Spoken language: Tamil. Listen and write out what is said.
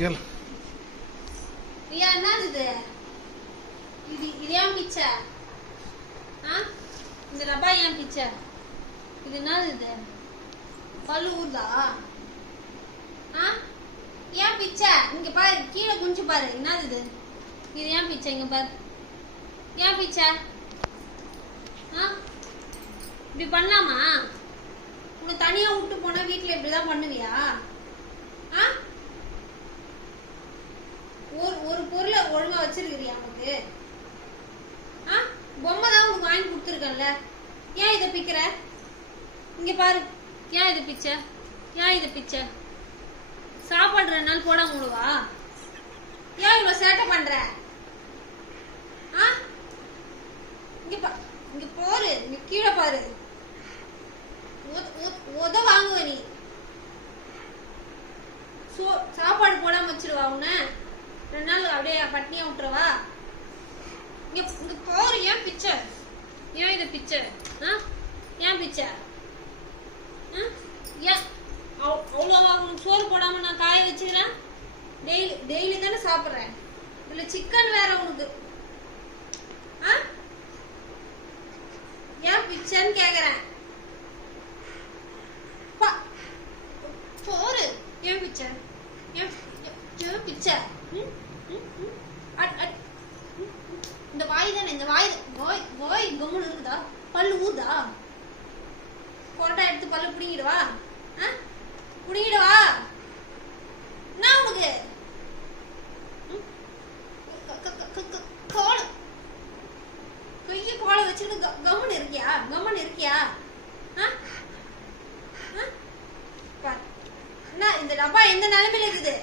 கேளு. ஐயா என்னது இது? இது ஏன் பிச்சை? இந்த ரப்பா ஏன் பிச்சை? இது என்னது இது? பல்லு ஊர்தா? ஏன் பிச்சை? இங்க பாரு, கீழே குஞ்சு பாரு. என்னது இது? இது ஏன் பிச்சை? இங்க பாரு. ஏன் பிச்சை? இப்படி பண்ணலாமா? உன்னை தனியா விட்டு போனா வீட்டுல இப்படிதான் பண்ணுவியா? ஒரு பொருளை ஒழுங்கா வச்சிருக்கிறியா? உனக்கு பொம்மை தான் உனக்கு வாங்கி கொடுத்துருக்கேன்ல, ஏன் இதை பிக்கிற? இங்க பாரு, ஏன் இது பிச்சை? ஏன் இது பிச்சை? சாப்பாடு 2 நாள் போடாம விடுவா? ஏன் இவ்வளவு சேட்டை பண்ற? இங்க போரு, இங்க கீழே பாரு. உத வாங்குவ நீ. சாப்பாடு போடாம வச்சிருவா உன்ன 2 நாள் அப்படியே பட்னியா விட்டுருவா? இங்க போரு. ஏன் பிச்சை? ஏன் இது பிச்சை? ஏன் பிச்சை? ஏன் அவ்வளோவா உனக்கு சோறு போடாம நான் காய வச்சுக்கிறேன்? டெய்லி தானே சாப்பிட்றேன். இல்ல சிக்கன் வேற உனக்கு. ஏன் பிச்சைன்னு கேக்குறேன். போரு. ஏன் பிச்சை? ஏன் பிச்சை? இந்த வாய் தானே, இந்த வாய் கம்முன்னு இருக்குதா? பல்லு ஊதா? கொரட்டா எடுத்து பல்லு பிடிங்கிடுவா? பிடிங்கிடுவா? என்ன உனக்கு? கைய கோலை வச்சுக்கிட்டு கம்முன்னு இருக்கியா? என்ன இந்த டப்பா எந்த நிலைமையில இருக்குது?